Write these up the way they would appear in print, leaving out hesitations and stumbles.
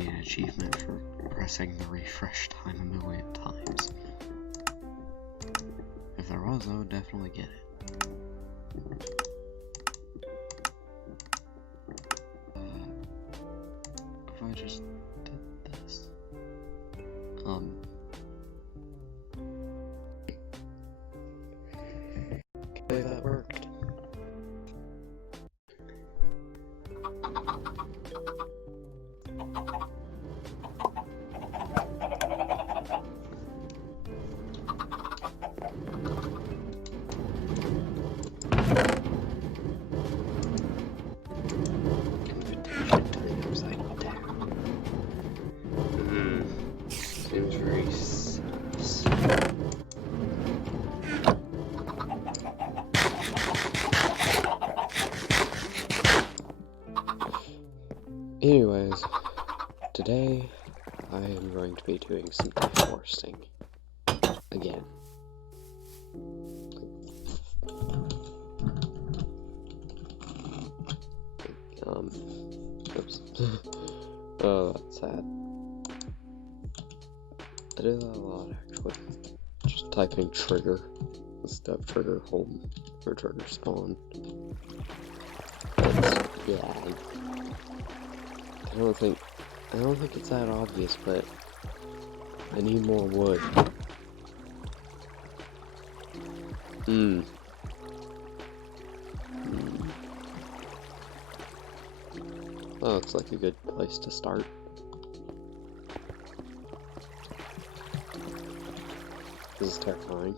be an achievement for pressing the refresh time 1,000,000 times. If there was, I would definitely get it. If I just did this. Okay, that worked. Seems very sus. Anyways, today I am going to be doing some deforesting again. Oops. Oh, that's sad. I do that a lot actually. Just typing trigger instead of trigger home or trigger spawn. Yeah. I don't think it's that obvious, but I need more wood. That looks like a good place to start. This is terrifying.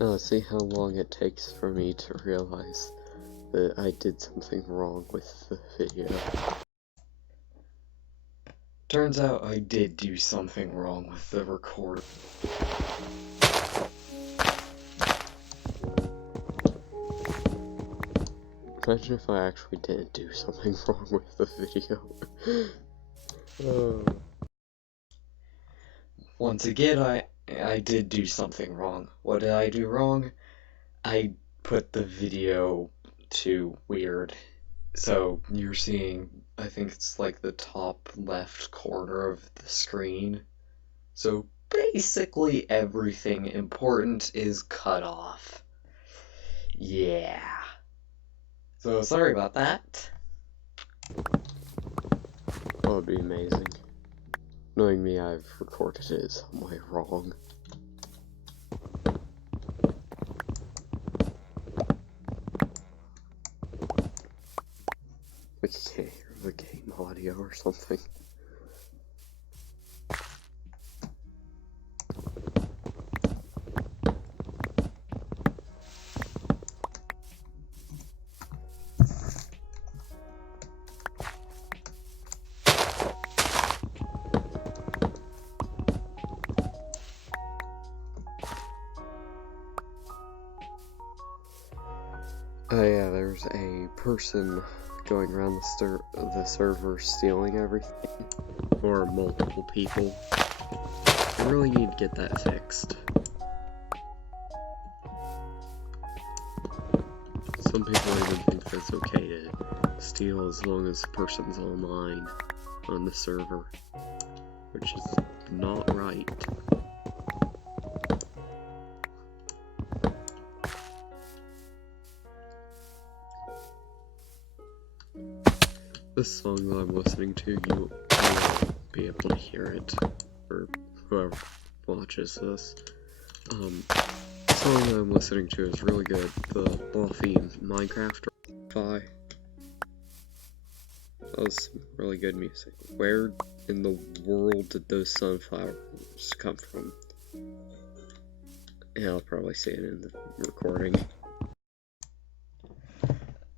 Now let's see how long it takes for me to realize that I did something wrong with the video. Turns out I did do something wrong with the record. Imagine if I actually did do something wrong with the video. Once again, I did do something wrong. What did I do wrong? I put the video to weird. So you're seeing, I think it's like the top left corner of the screen. So basically everything important is cut off. Yeah. So sorry about that. That would be amazing. Knowing me, I've recorded it some way wrong. We can't hear the game audio or something. Oh yeah, there's a person going around the server stealing everything, or multiple people. I really need to get that fixed. Some people even think that it's okay to steal as long as the person's online on the server, which is not right. This song that I'm listening to, you will be able to hear it, or whoever watches this. The song that I'm listening to is really good, the Buffy Minecraft Fi. That was some really good music. Where in the world did those sunflowers come from? Yeah, I'll probably say it in the recording.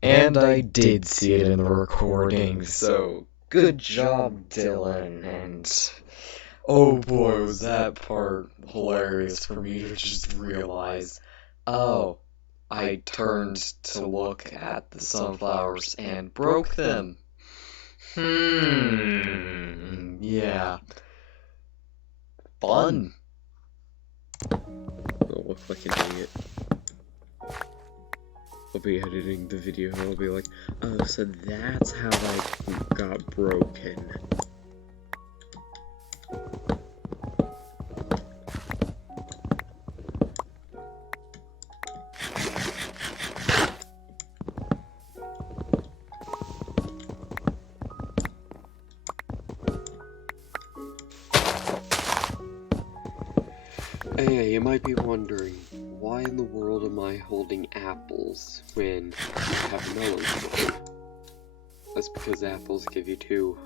And I did see it in the recording, so good job, Dylan, and oh boy, was that part hilarious for me to just realize, oh, I turned to look at the sunflowers and broke them. Yeah. Fun. I'll look like an idiot. I'll be editing the video and I'll be like, oh, so that's how I got broken. Hey, you might be wondering, why in the world am I holding apples when I have melons? That's because apples give you 2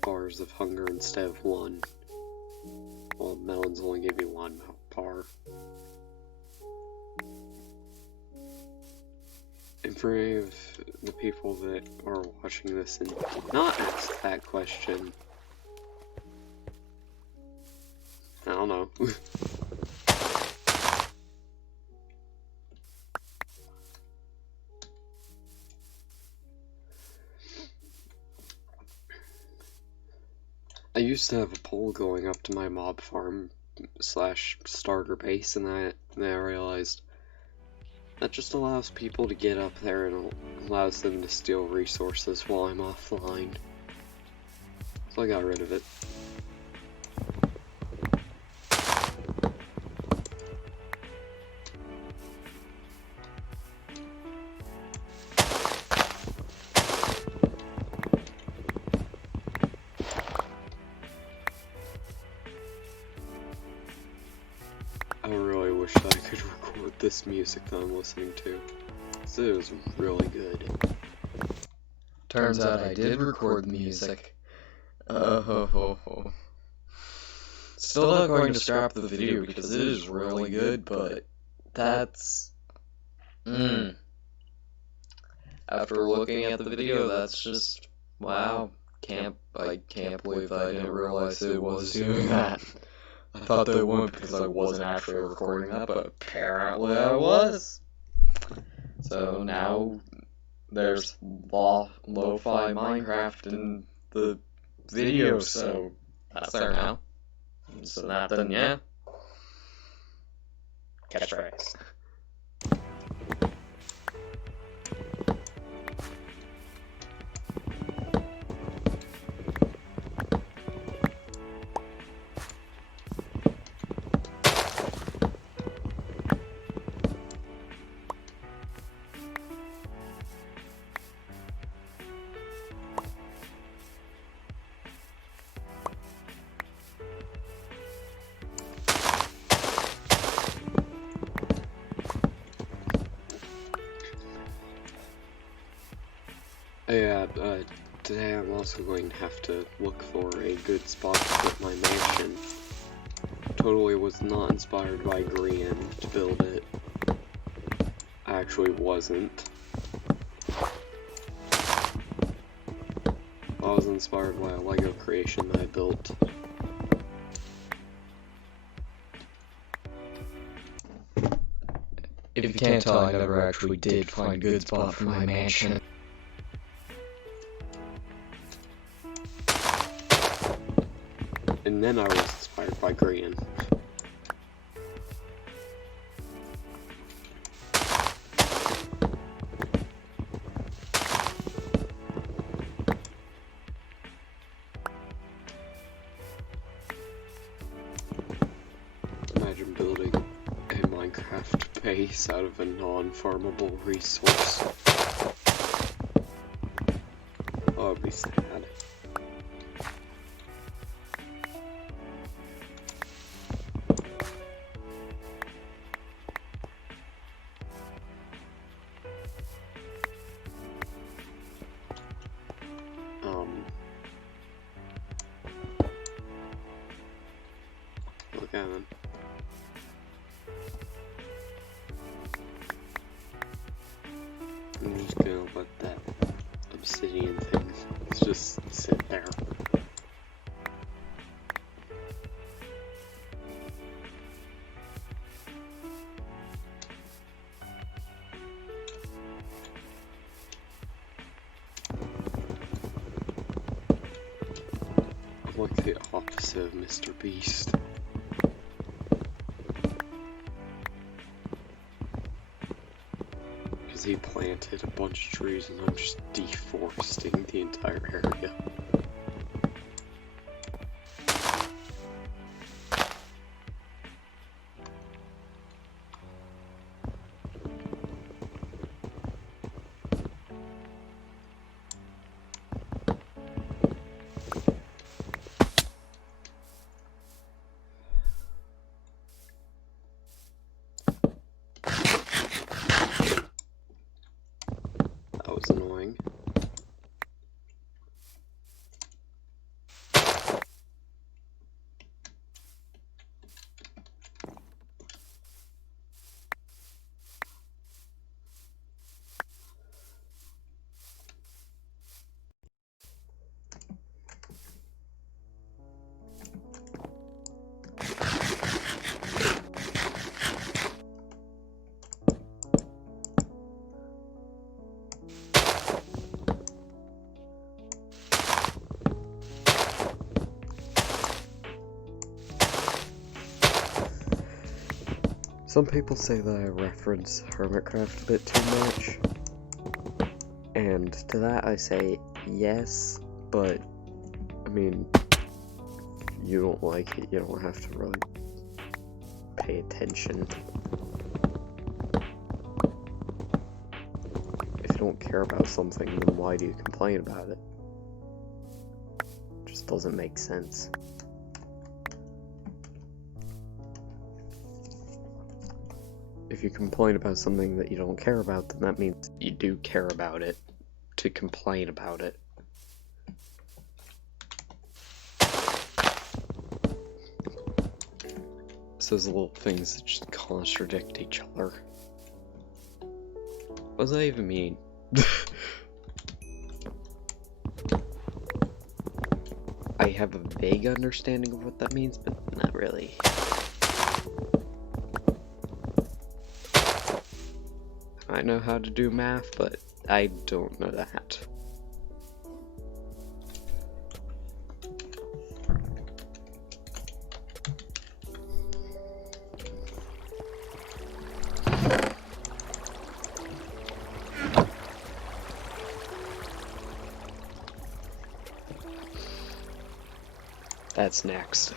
bars of hunger instead of 1. Well, melons only give you 1 bar. And for any of the people that are watching this and not asked that question, I don't know. I used to have a pole going up to my mob farm / starter base, and then I realized that just allows people to get up there and allows them to steal resources while I'm offline. So I got rid of it. I really wish that I could record this music that I'm listening to. So it was really good. Turns out I did record the music. Still not going to scrap the video because it is really good, but that's... After looking at the video, that's just... Wow. I can't believe I didn't realize it was doing that. I thought they wouldn't because I wasn't actually recording that, but apparently I was. So now there's lo-fi Minecraft in the video, so that's there now. So that then, yeah. Catchphrase. Yeah, today I'm also going to have to look for a good spot to put my mansion. Totally was not inspired by Green to build it. I actually wasn't. I was inspired by a Lego creation that I built. If you can't tell, I never actually did find a good spot for my mansion. And then I was inspired by Green. Imagine building a Minecraft base out of a non-farmable resource. Oh, it'd be sad. Look at him. I'm just gonna let that obsidian thing just sit there. I'm like the opposite of Mr. Beast. He planted a bunch of trees and I'm just deforesting the entire area. That was annoying. Some people say that I reference Hermitcraft a bit too much, and to that I say yes, but I mean, if you don't like it, you don't have to really pay attention. If you don't care about something, then why do you complain about it? It just doesn't make sense. If you complain about something that you don't care about, then that means you do care about it to complain about it. So those little things that just contradict each other. What does that even mean? I have a vague understanding of what that means, but not really. I know how to do math, but I don't know that. That's next.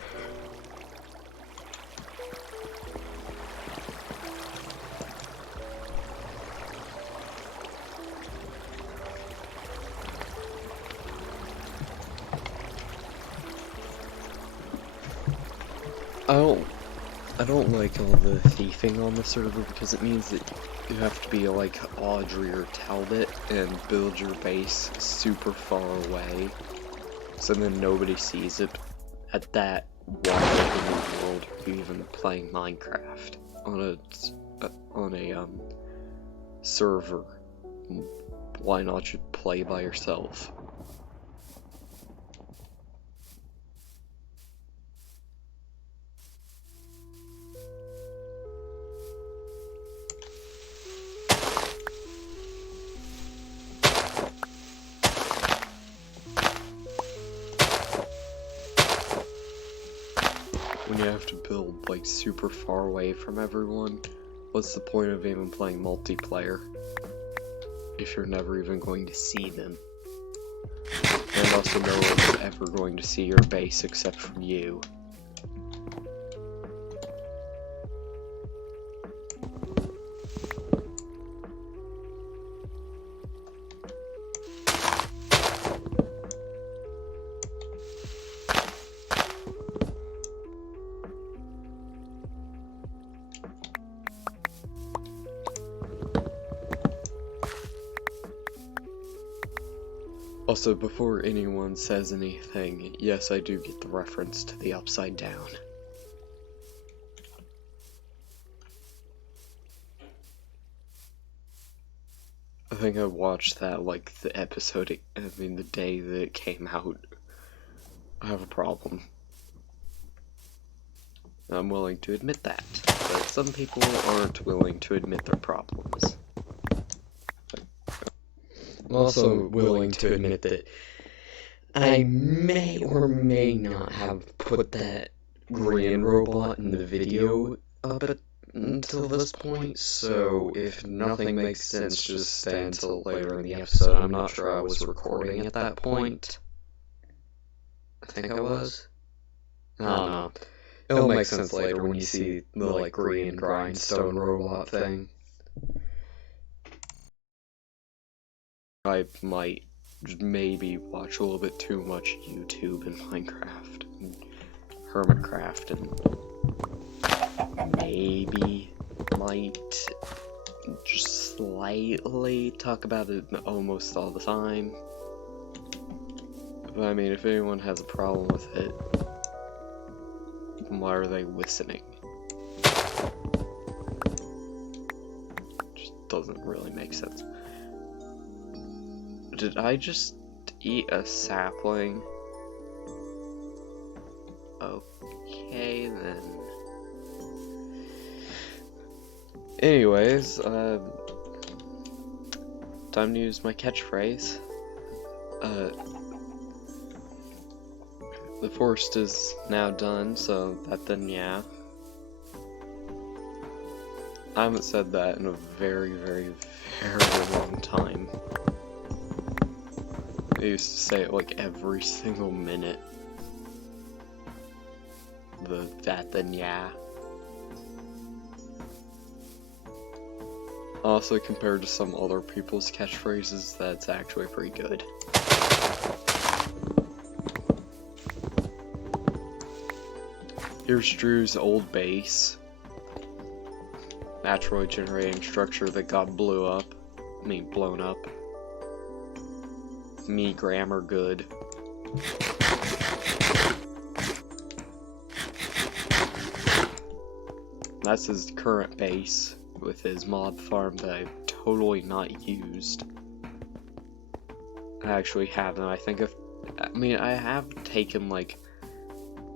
I don't like all the thieving on the server because it means that you have to be like Audrey or Talbot and build your base super far away, so then nobody sees it. At that, why in the world are you even playing Minecraft on a server? Why not just play by yourself? When you have to build like super far away from everyone, what's the point of even playing multiplayer if you're never even going to see them? And also no one's ever going to see your base except from you. Also, before anyone says anything, yes, I do get the reference to the Upside Down. I think I watched that like the episode, the day that it came out. I have a problem. I'm willing to admit that, but some people aren't willing to admit their problems. I'm also willing to admit that I may or may not have put that Korean robot in the video up until this point, so if nothing makes sense, just stay until later in the episode. I'm not sure I was recording at that point. I think I was. I don't know. It'll make sense later when you see the, like, Korean grindstone robot thing. I might maybe watch a little bit too much YouTube and Minecraft and Hermitcraft, and maybe might just slightly talk about it almost all the time. But I mean, if anyone has a problem with it, why are they listening? Just doesn't really make sense. Did I just eat a sapling? Okay then. Anyways, time to use my catchphrase. The forest is now done, so that then yeah. I haven't said that in a very, very, very long time. I used to say it like every single minute. That then yeah. Also, compared to some other people's catchphrases, that's actually pretty good. Here's Drew's old base. Naturally generating structure that got blown up. Me grammar good. That's his current base with his mob farm that I've totally not used. I actually haven't. I have taken like,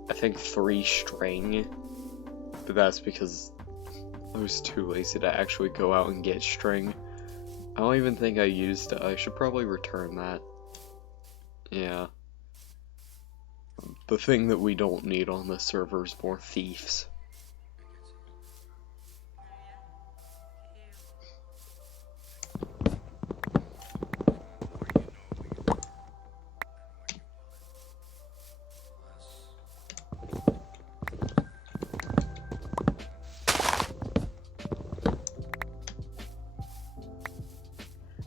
I think 3 string, but that's because I was too lazy to actually go out and get string. I don't even think I used it. I should probably return that. Yeah. The thing that we don't need on this server is more thieves.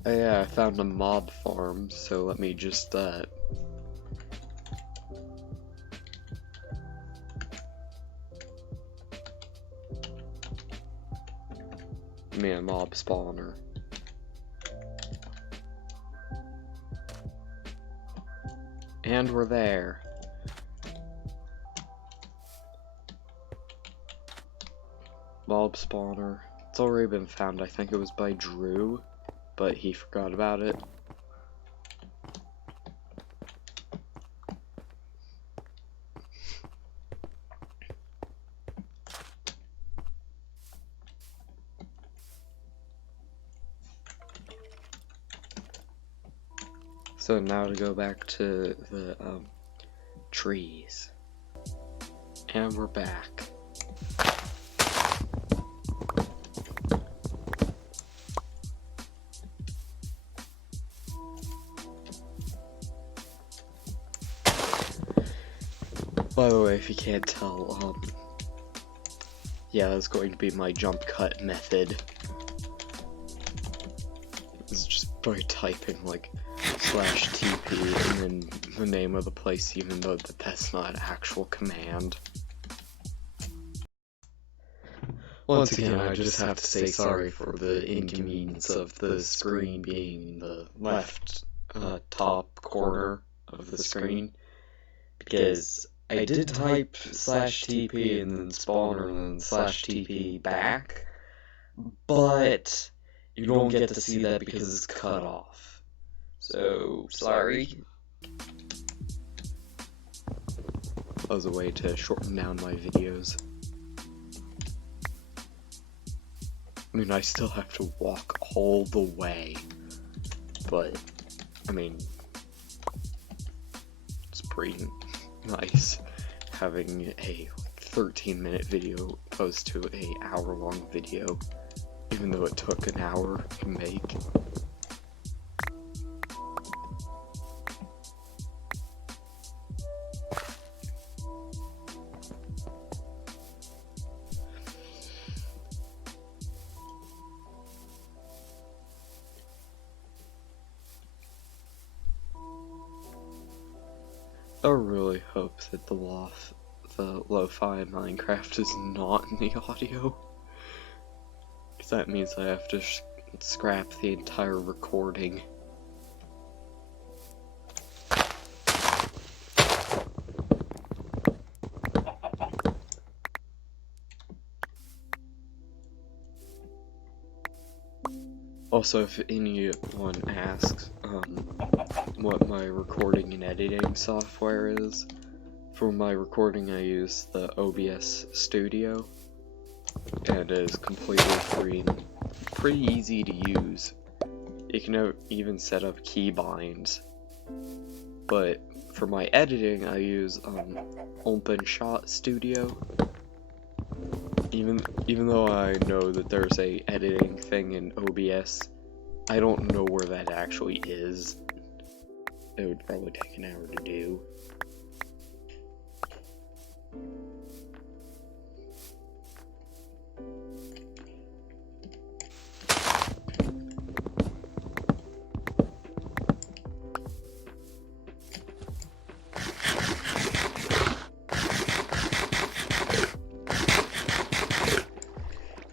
Oh yeah, I found a mob farm, so let me just, me a mob spawner. And we're there. Mob spawner. It's already been found. I think it was by Drew, but he forgot about it. So now to go back to the trees. And we're back. By the way, if you can't tell, yeah, that's going to be my jump cut method. It's just by typing like /TP and then the name of the place, even though that's not an actual command. Once again, I just have to say sorry for the inconvenience of the screen being the left top corner of the screen, because I did type /TP and then spawner and then /TP back, but you don't get to see that because it's cut off. So, sorry. As a way to shorten down my videos. I mean, I still have to walk all the way, but, I mean, it's pretty nice having a 13-minute video opposed to a hour-long video, even though it took an hour to make. I really hope that the lo-fi Minecraft is not in the audio, because that means I have to scrap the entire recording. Also, if anyone asks what my recording and editing software is, for my recording I use the OBS Studio, and it is completely free and pretty easy to use. You can even set up keybinds. But for my editing I use OpenShot Studio. Even though I know that there's a editing thing in OBS, I don't know where that actually is. It would probably take an hour to do.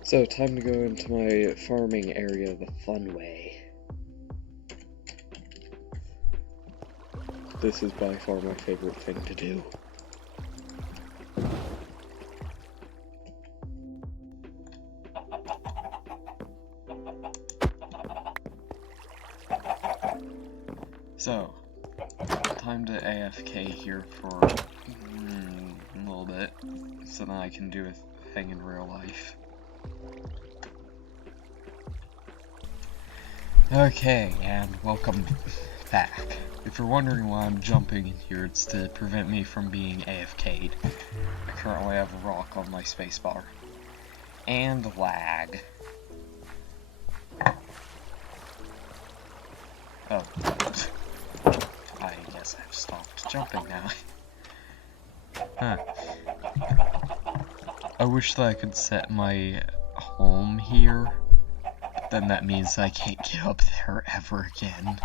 So, time to go into my farming area the fun way. This is by far my favorite thing to do. So, time to AFK here for a little bit, so that I can do a thing in real life. Okay, and welcome back. If you're wondering why I'm jumping in here, it's to prevent me from being AFK'd. I currently have a rock on my spacebar. And lag. Oh. I guess I've stopped jumping now. Huh. I wish that I could set my home here. Then that means I can't get up there ever again.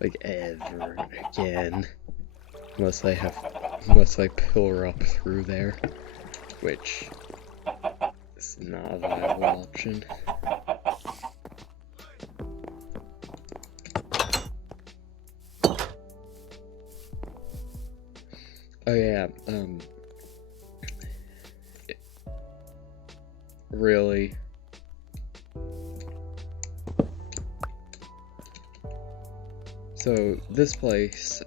Like, ever again. Unless I pillar up through there. Which is not a viable option. Oh yeah, really? So, this place,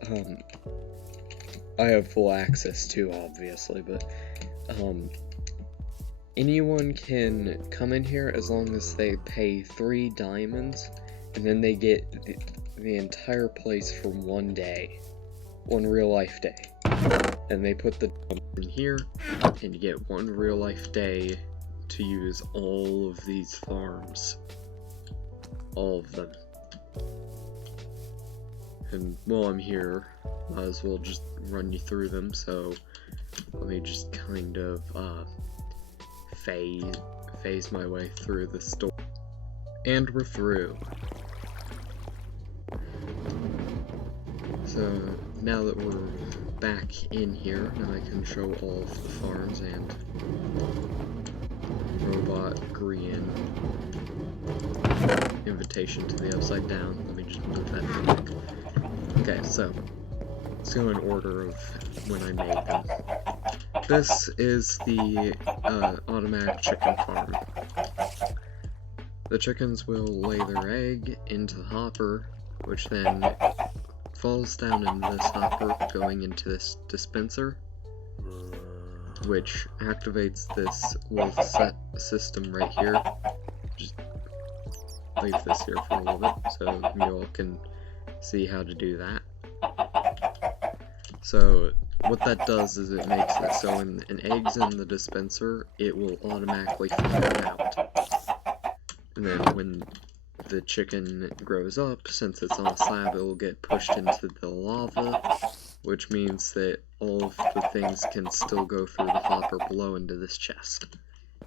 I have full access to, obviously, but, anyone can come in here as long as they pay 3 diamonds, and then they get the entire place for 1 day. 1 real life day. And they put the in here, and you get 1 real life day to use all of these farms. All of them. And while I'm here, might as well just run you through them, so let me just kind of phase my way through the store. And we're through. So now that we're back in here, now I can show all of the farms and robot green invitation to the upside down. Let me just move that back. Okay, so let's go in order of when I made them. This is the automatic chicken farm. the chickens will lay their egg into the hopper, which then falls down into this hopper, going into this dispenser, which activates this little set system right here. Just leave this here for a little bit so you all can see how to do that. So what that does is it makes it so when an egg's in the dispenser, it will automatically fire out. And then when the chicken grows up, since it's on a slab, it will get pushed into the lava, which means that all of the things can still go through the hopper below into this chest.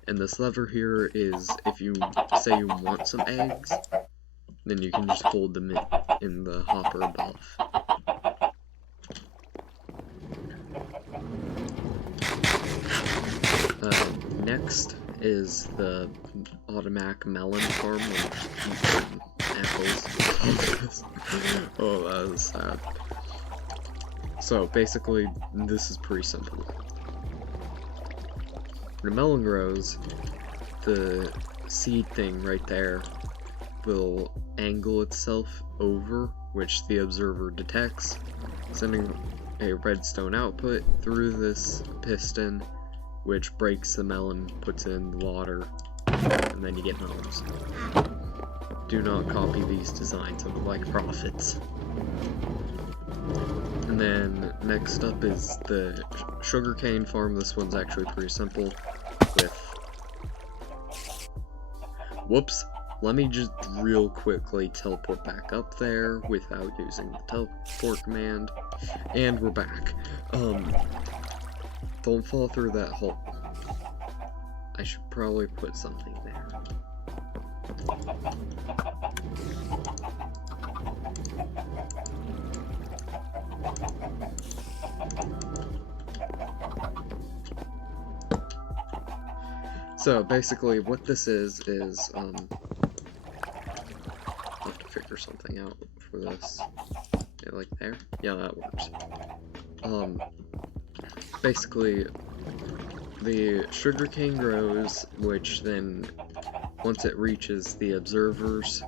And this lever here is, if you say you want some eggs, then you can just hold them in the hopper above. Next is the automatic melon farm, which apples. Oh, that is sad. So basically, this is pretty simple. When a melon grows, the seed thing right there will angle itself over, which the observer detects, sending a redstone output through this piston, which breaks the melon, puts it in the water, and then you get melons. Do not copy these designs of like profits. And then next up is the sugarcane farm. This one's actually pretty simple. Whoops. Let me just real quickly teleport back up there without using the teleport command. And we're back. Don't fall through that hole. I should probably put something there. So basically what this is I'll have to figure something out for this. Yeah, like there? Yeah, that works. Basically the sugarcane grows, which then once it reaches the observers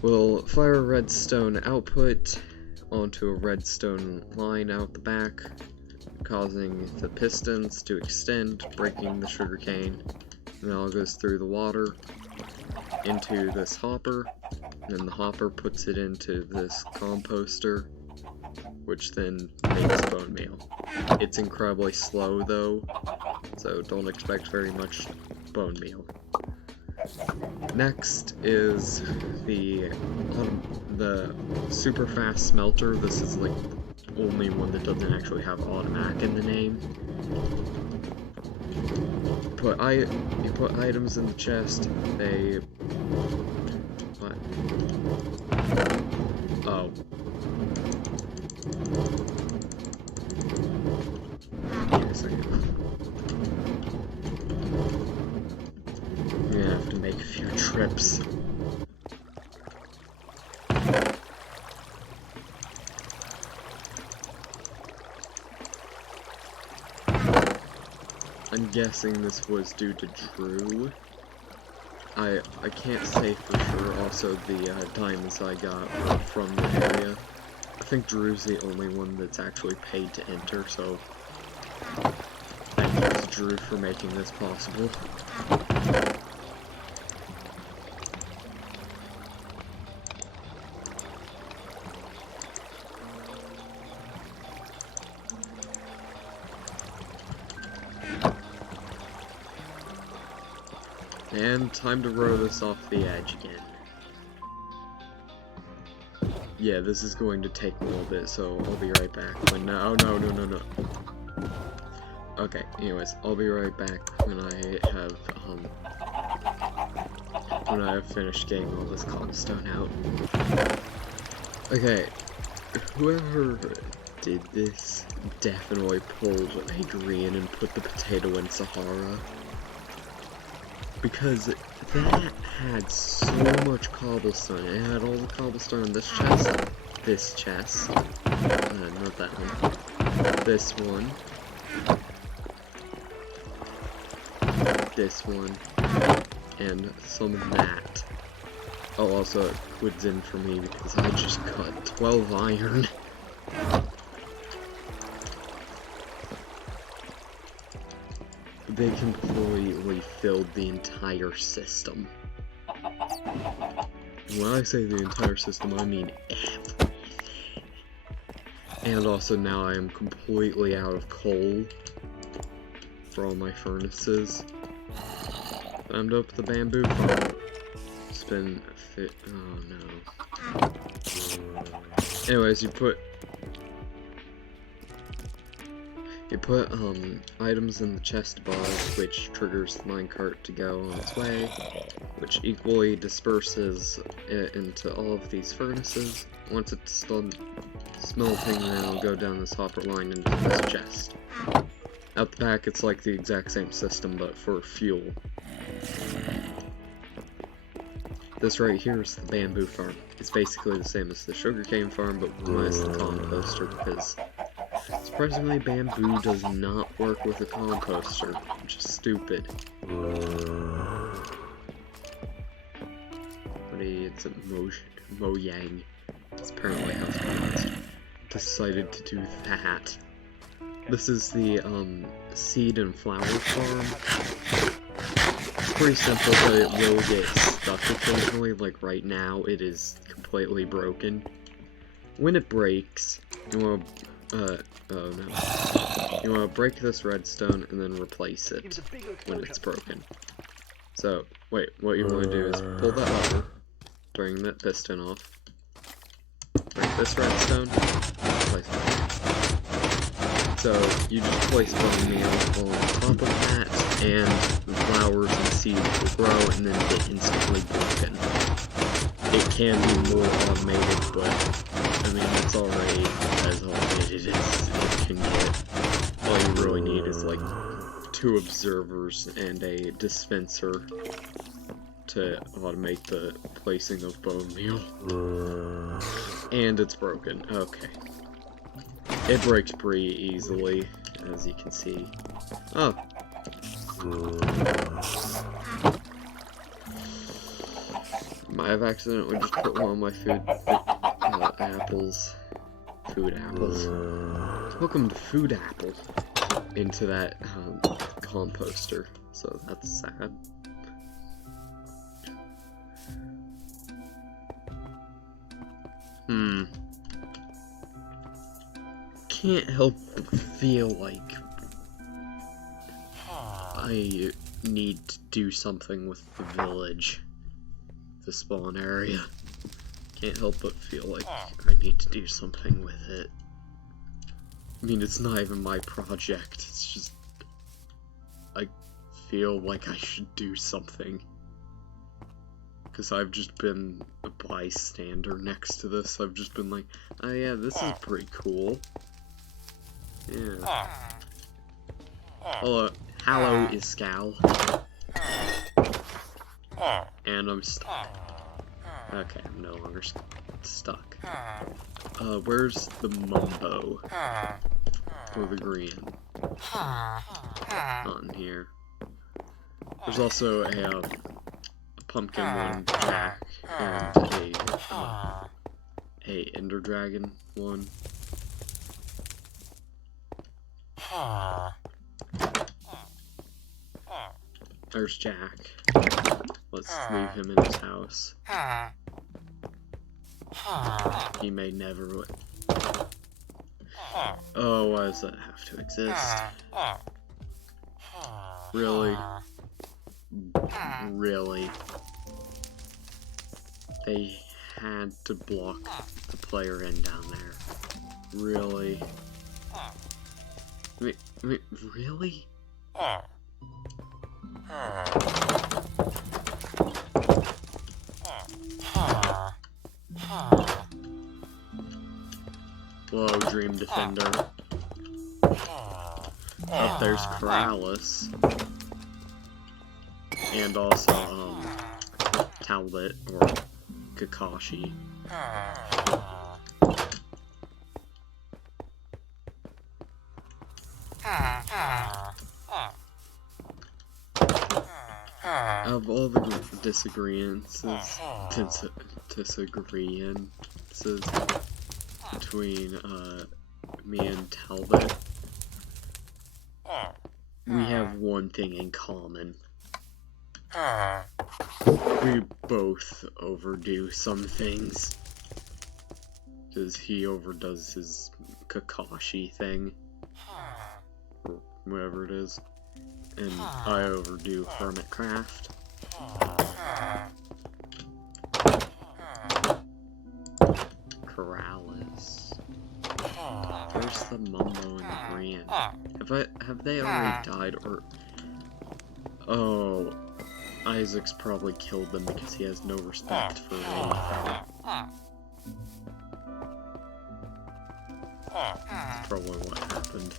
will fire a redstone output onto a redstone line out the back, causing the pistons to extend, breaking the sugarcane, and it all goes through the water into this hopper, and then the hopper puts it into this composter, which then makes bone meal. It's incredibly slow though, so don't expect very much bone meal. Next is the super fast smelter. This is like the only one that doesn't actually have automatic in the name. You put items in the chest, they... What? Oh. Yes, I am. I'm gonna have to make a few trips. I'm guessing this was due to Drew. I can't say for sure. Also, the diamonds I got were from the area. I think Drew's the only one that's actually paid to enter, so thank you to Drew for making this possible. And time to row this off the edge again. Yeah, this is going to take a little bit, so I'll be right back. No. Okay, anyways, I'll be right back when I have finished getting all this cobblestone out. Okay, whoever did this definitely pulled a green and put the potato in Sahara. Because that had so much cobblestone. It had all the cobblestone in this chest, not that one, this one, and some of that. Oh, also it wood's in for me because I just got 12 iron. They completely filled the entire system. When I say the entire system, I mean everything. And also now I am completely out of coal for all my furnaces. Climbed up the bamboo farm. It's been oh no. Anyways, you put items in the chest above, which triggers the minecart to go on its way, which equally disperses it into all of these furnaces. Once it's done smelting, then it'll go down this hopper line into this chest. Out the back, it's like the exact same system, but for fuel. This right here is the bamboo farm. It's basically the same as the sugarcane farm, but minus the composter, because surprisingly, bamboo does not work with a composter, which is stupid. But it's a Mojang. It's apparently how it's pronounced. Decided to do that. This is the seed and flower farm. It's pretty simple, but it will get stuck occasionally. Like right now, it is completely broken. When it breaks, you want to oh no. You want to break this redstone and then replace it when it's broken. So, wait, what you want to do is pull that lever, turn that piston off, break this redstone, replace it. So, you just place bone meal on top of that, and the flowers and seeds will grow and then get instantly broken. It can be more automated, but I mean, it's already as automated as it can get. All you really need is like 2 observers and a dispenser to automate the placing of bone meal. And it's broken. Okay. It breaks pretty easily, as you can see. Oh. I've accidentally just put one of my apples. Food apples. Welcome to food apples. Into that composter. So that's sad. Can't help but feel like I need to do something with the village. The spawn area. Can't help but feel like I need to do something with it. I mean, it's not even my project, it's just... I feel like I should do something. Because I've just been a bystander next to this. I've just been like, oh yeah, this is pretty cool. Yeah. Hello, Iscal. And I'm stuck. Okay, I'm no longer stuck. Where's the mumbo? Or the green? Not in here. There's also a pumpkin one, jack, and a ender dragon one. There's Jack. Let's leave him in his house. He may never... Oh, why does that have to exist? Really? Really? They had to block the player in down there. Really? Wait, really? Whoa, Dream Defender. Up there's Corrales. And also, Talbot, or Kakashi. Of all the disagreements between me and Talbot, we have one thing in common. We both overdo some things. Because he overdoes his Kakashi thing. Or whatever it is. And I overdo Hermitcraft. Corrales. Where's the Mumbo and Brian? Have they already died, or... Oh, Isaac's probably killed them because he has no respect for anything. That's probably what happened.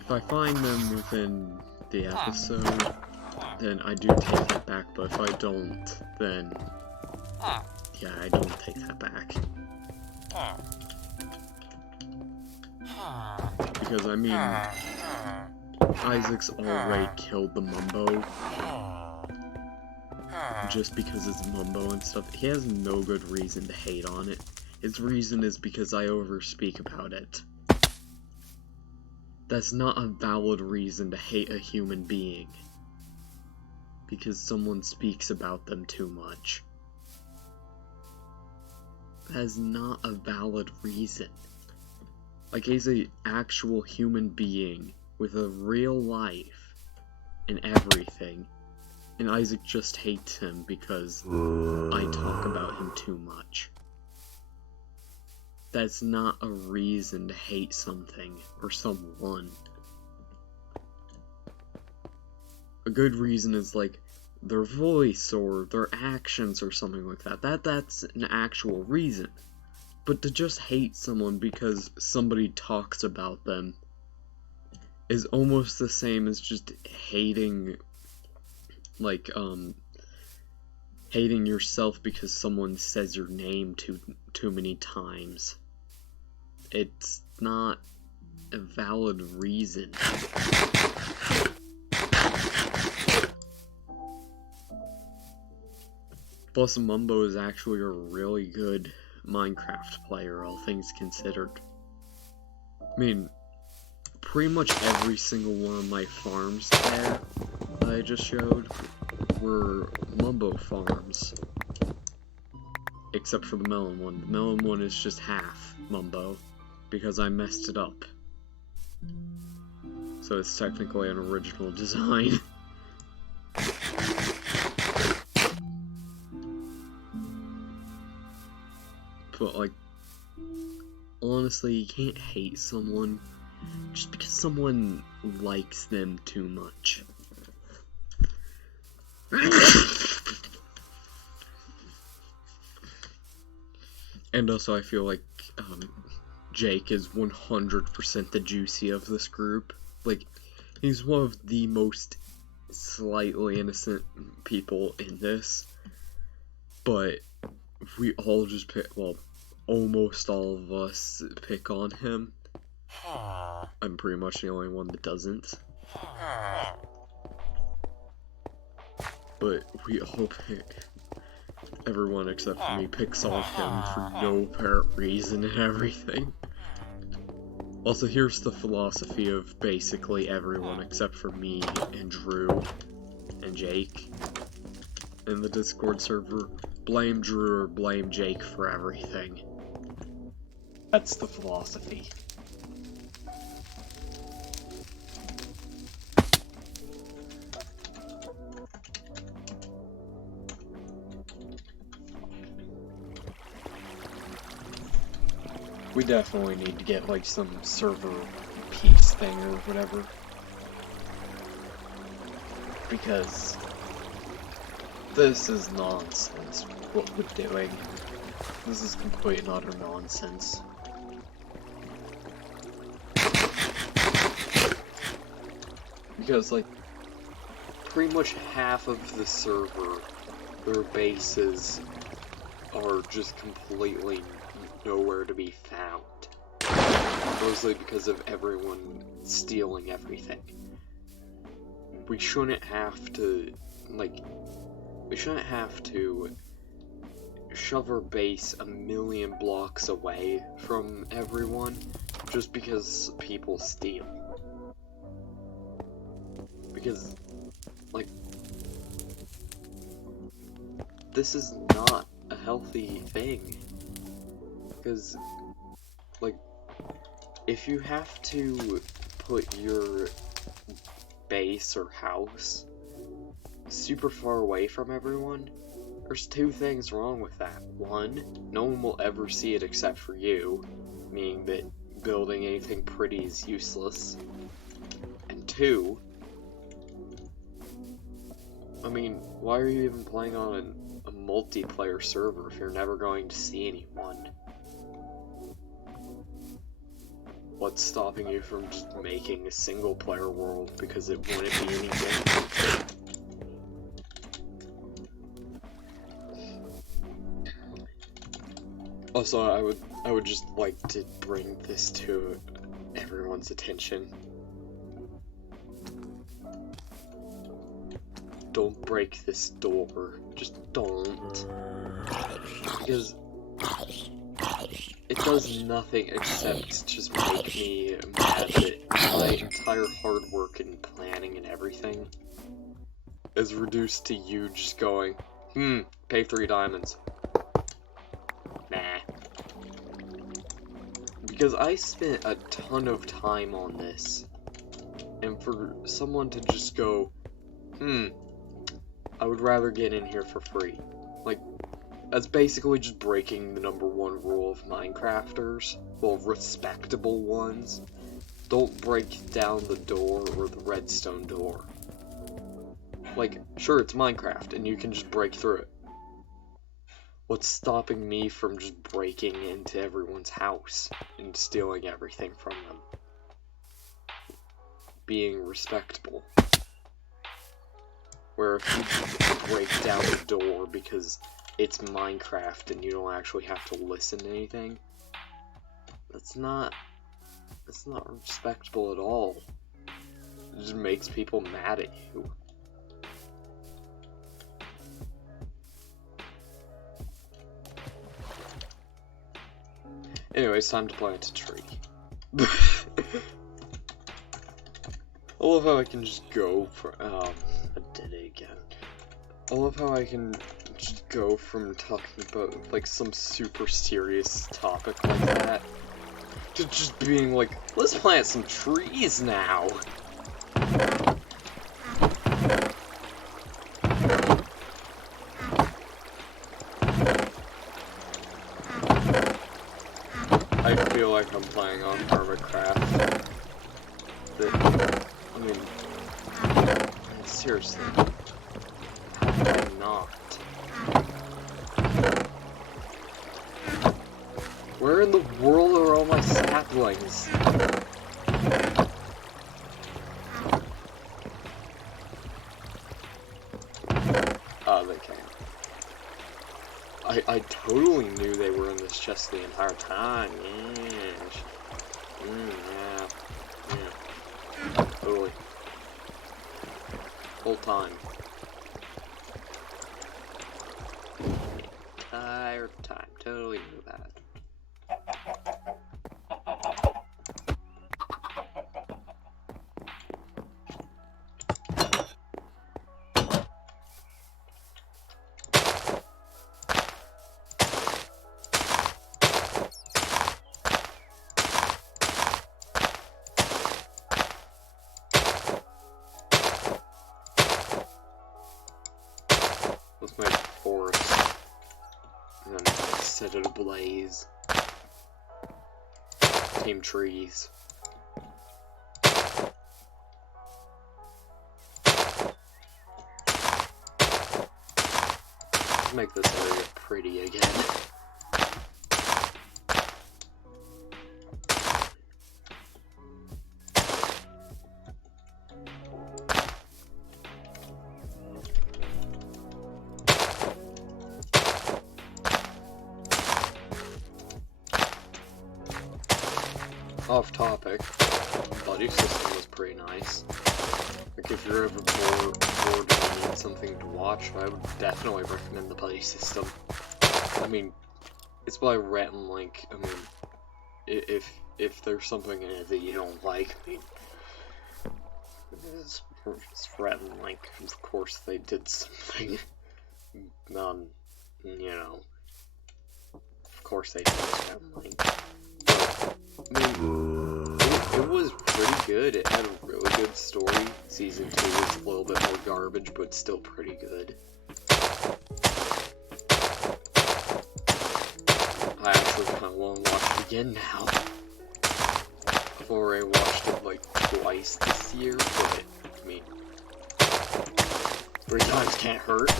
If I find them within the episode, then I do take that back, but if I don't, then... yeah, I don't take that back. Because, I mean, Isaac's already killed the Mumbo. Just because it's Mumbo and stuff. He has no good reason to hate on it. His reason is because I overspeak about it. That's not a valid reason to hate a human being. Because someone speaks about them too much. That is not a valid reason. Like, he's an actual human being with a real life and everything, and Isaac just hates him because I talk about him too much. That's not a reason to hate something or someone. A good reason is like their voice or their actions or something like that. That's an actual reason. But to just hate someone because somebody talks about them is almost the same as just hating, like, hating yourself because someone says your name too many times. It's not a valid reason. Plus, Mumbo is actually a really good Minecraft player, all things considered. I mean, pretty much every single one of my farms there that I just showed were Mumbo farms. Except for the Melon one. The Melon one is just half Mumbo, because I messed it up. So it's technically an original design. But, like, honestly, you can't hate someone just because someone likes them too much. And also, I feel like, Jake is 100% the juicy of this group. Like, he's one of the most slightly innocent people in this. But we all just pick, well, almost all of us pick on him. I'm pretty much the only one that doesn't. But we all pick, everyone except for me picks on him for no apparent reason and everything. Also, here's the philosophy of basically everyone except for me and Drew and Jake in the Discord server. Blame Drew or blame Jake for everything. That's the philosophy. We definitely need to get, like, some server peace thing or whatever. Because this is nonsense, what we're doing. This is complete and utter nonsense. Because, like, pretty much half of the server, their bases are just completely nowhere to be found. mostly because of everyone stealing everything. We shouldn't have to, shove our base a million blocks away from everyone just because people steal. Because, like, this is not a healthy thing. Because, like, if you have to put your base or house super far away from everyone, there's two things wrong with that. One, no one will ever see it except for you, meaning that building anything pretty is useless. And two, I mean, why are you even playing on a multiplayer server if you're never going to see anyone? What's stopping you from just making a single player world because it wouldn't be any good? Also, I would just like to bring this to everyone's attention. Don't break this door. Just don't. Because it does nothing except just make me mad that my entire hard work and planning and everything is reduced to you just going, pay 3 diamonds. Nah. Because I spent a ton of time on this, and for someone to just go, I would rather get in here for free. Like, that's basically just breaking the #1 rule of Minecrafters. Well, respectable ones. Don't break down the door or the redstone door. Like, sure, it's Minecraft, and you can just break through it. What's stopping me from just breaking into everyone's house and stealing everything from them? Being respectable. Where if you just break down the door because it's Minecraft and you don't actually have to listen to anything, that's not respectable at all. It just makes people mad at you. Anyways, time to plant a tree. I love how I can just go for, I did it again. I love how I can just go from talking about, like, some super serious topic like that to just being like, let's plant some trees now. I feel like I'm playing on hermitcraft. I mean, seriously, I'm not. Where in the world are all my saplings? Oh, they came. I totally knew they were in this chest the entire time. Yes. Yeah. Totally. Whole time. Entire time. Totally knew that. Let's make a forest, and then set it ablaze. Tame trees. Let's make this area pretty again. off topic, buddy system was pretty nice. Like, if you're ever bored and need something to watch, I would definitely recommend the buddy system. I mean, it's by Rhett and Link. I mean, if there's something in it that you don't like, I mean, it's Rhett and Link. Of course, they did something. You know, of course they did Rhett and Link. But, I mean, it was pretty good. It had a really good story. Season 2 was a little bit more garbage, but still pretty good. I actually kind of want to watch it again now. I've already watched it like twice this year, but I mean, 3 times can't hurt.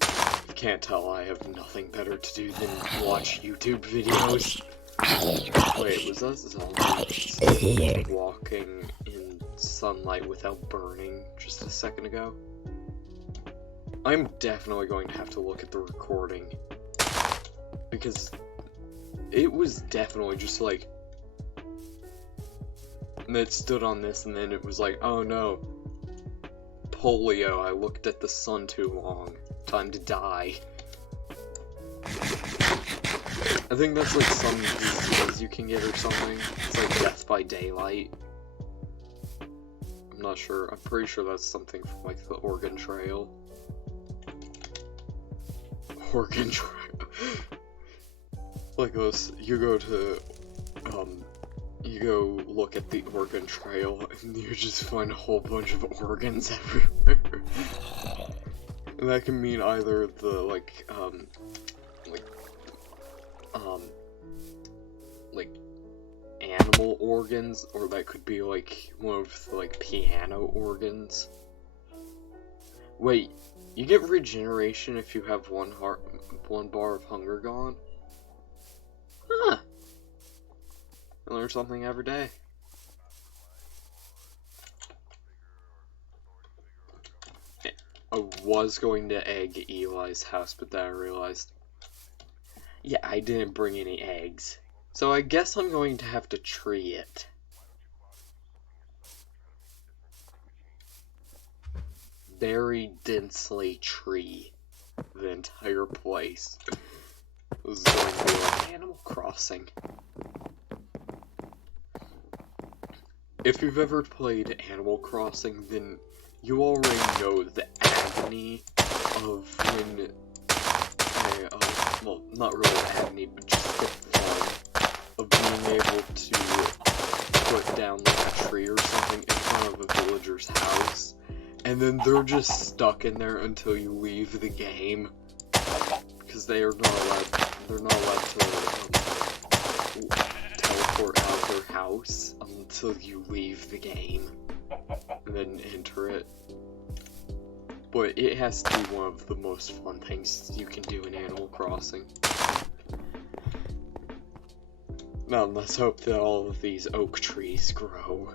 If you can't tell, I have nothing better to do than watch YouTube videos. Wait, was that zombies walking in sunlight without burning just a second ago? I'm definitely going to have to look at the recording, because it was definitely just like, and it stood on this, and then it was like, oh no, polio, I looked at the sun too long, time to die. I think that's like some disease you can get or something. It's like death by daylight. I'm not sure. I'm pretty sure that's something from like the Oregon Trail. Oregon Trail. Like this, you go look at the Oregon Trail and you just find a whole bunch of organs everywhere. And that can mean either the like animal organs, or that could be like one of the like piano organs. Wait, you get regeneration if you have one bar of hunger gone? Huh. I learn something every day. I was going to egg Eli's house, but then I realized, yeah, I didn't bring any eggs. So I guess I'm going to have to tree it. Very densely tree the entire place. This is going to be like Animal Crossing. If you've ever played Animal Crossing, then you already know the agony of when, well, not really the agony, but just the fun of being able to put down like a tree or something in front of a villager's house, and then they're just stuck in there until you leave the game, because they're not allowed to teleport out of their house until you leave the game and then enter it. But it has to be one of the most fun things you can do in Animal Crossing. Now let's hope that all of these oak trees grow.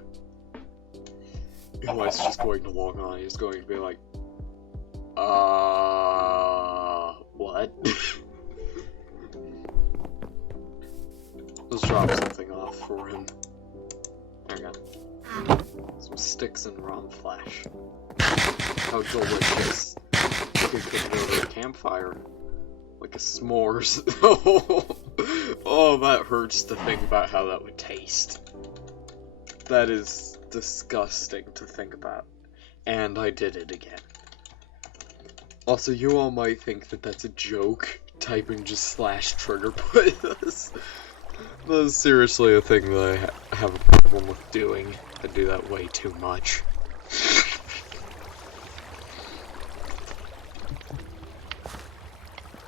Eli's just going to log on, he's going to be like, what? Let's drop something off for him. There we go. Some sticks and raw flesh. How delicious. We could cook it over a campfire. Like a s'mores. Oh, that hurts to think about how that would taste. That is disgusting to think about. And I did it again. Also, you all might think that that's a joke, typing just /trigger put this. That is seriously a thing that I have a problem with doing. I do that way too much.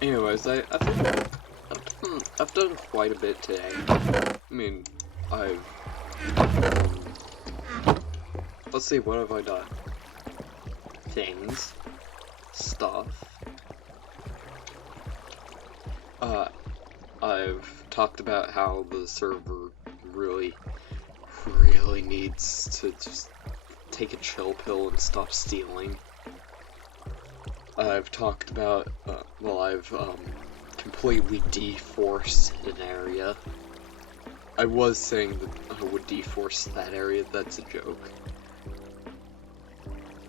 Anyways, I've done quite a bit today. I mean, let's see, what have I done? Things. Stuff. I've talked about how the server really needs to just take a chill pill and stop stealing. I've talked about, I've completely deforested an area. I was saying that I would deforest that area. That's a joke.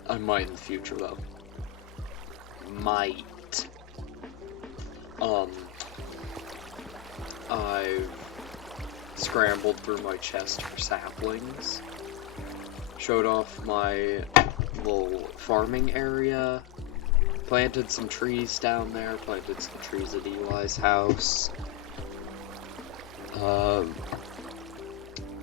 I might in the future, though. Might. I've scrambled through my chest for saplings. Showed off my little farming area. Planted some trees down there. Planted some trees at Eli's house.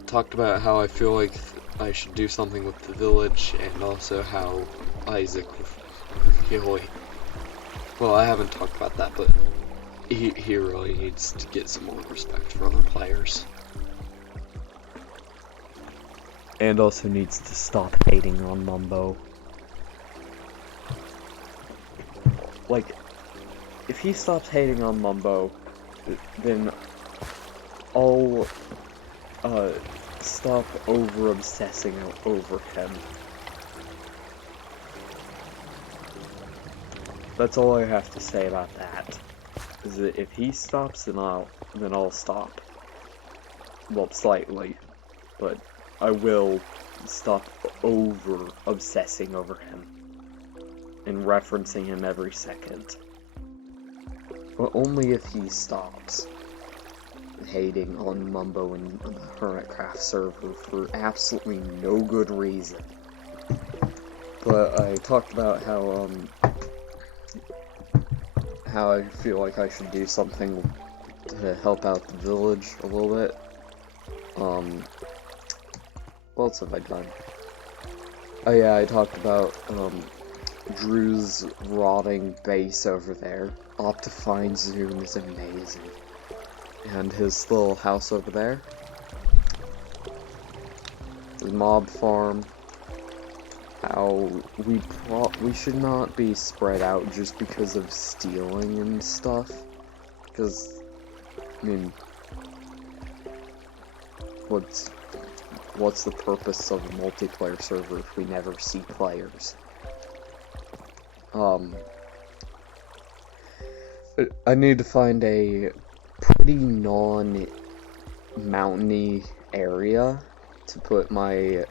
Talked about how I feel like I should do something with the village, and also how Isaac really... Well, I haven't talked about that, but he really needs to get some more respect for other players. And also needs to stop hating on Mumbo. Like, if he stops hating on Mumbo, then I'll stop over-obsessing over him. That's all I have to say about that. Is that if he stops, then I'll stop. Well, slightly, but I will stop over-obsessing over him and referencing him every second. But only if he stops hating on Mumbo and the Hermitcraft server for absolutely no good reason. But I talked about how I feel like I should do something to help out the village a little bit. What else have I done? Oh yeah, I talked about Drew's rotting base over there. Optifine Zoom is amazing. And his little house over there. His mob farm. How we should not be spread out just because of stealing and stuff. Because, I mean, what's the purpose of a multiplayer server if we never see players? I need to find a pretty non-mountainy area to put my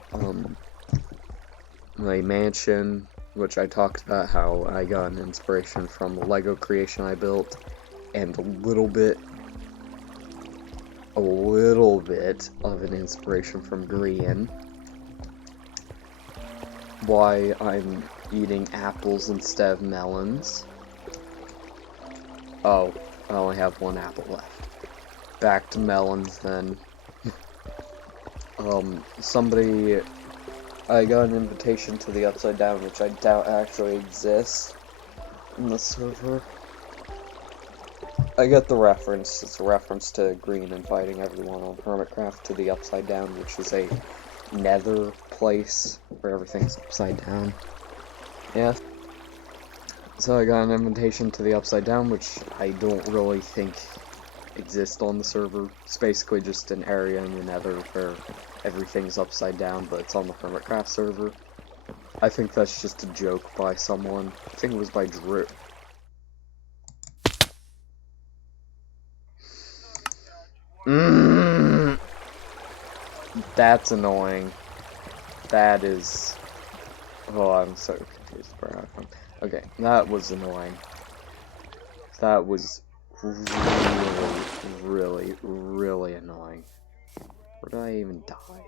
my mansion, which I talked about how I got an inspiration from a Lego creation I built, and a little bit of an inspiration from Grian. Why I'm eating apples instead of melons. Oh, I only have one apple left. Back to melons then. I got an invitation to the Upside Down, which I doubt actually exists in the server. I get the reference. It's a reference to Green inviting everyone on Hermitcraft to the Upside Down, which is a nether place where everything's upside down. Yeah. So I got an invitation to the Upside Down, which I don't really think exists on the server. It's basically just an area in the nether where everything's upside down, but it's on the Hermitcraft server. I think that's just a joke by someone. I think it was by Drew. That's annoying. That is... Oh, I'm so confused where I'm from. Okay, that was annoying. That was really annoying. Where did I even die?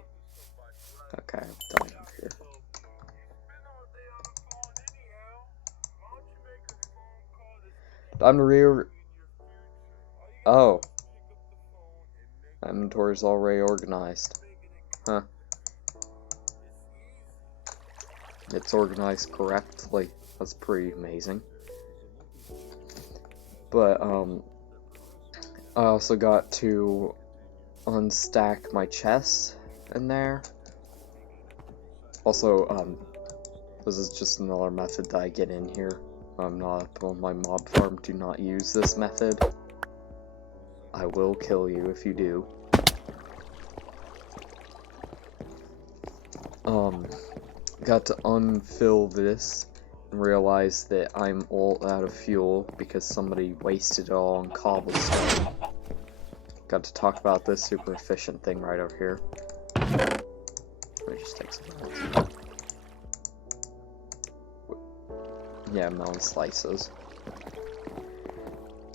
Okay, I'm dying up here. I'm Oh. My inventory's already organized. Huh. It's organized correctly. That's pretty amazing. But, I also got to unstack my chest in there. Also, this is just another method that I get in here. I'm not up on my mob farm. Do not use this method. I will kill you if you do. Got to unfill this and realize that I'm all out of fuel because somebody wasted it all on cobblestone. got to talk about this super efficient thing right over here. Let me just take some melons. Yeah, melon slices.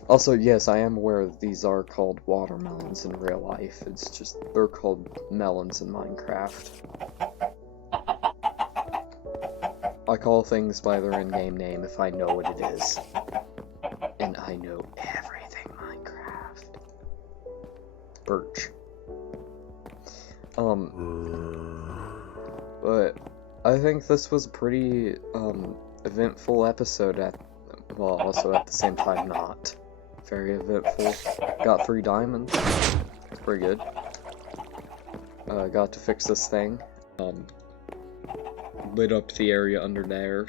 Also, yes, I am aware that these are called watermelons in real life. It's just, they're called melons in Minecraft. I call things by their in-game name if I know what it is. And I know everything Minecraft. Birch. But I think this was a pretty, eventful episode well, also at the same time not. Very eventful. Got 3 diamonds. That's pretty good. Got to fix this thing. Lit up the area under there.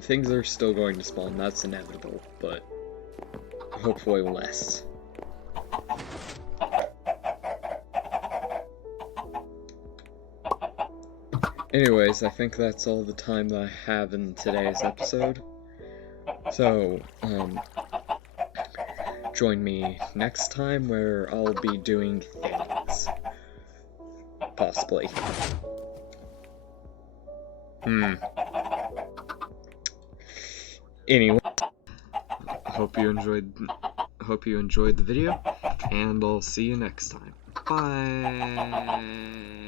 Things are still going to spawn, that's inevitable, but hopefully less. Anyways, I think that's all the time that I have in today's episode. So, join me next time where I'll be doing things. Possibly. Anyway, hope you enjoyed the video, and I'll see you next time. Bye.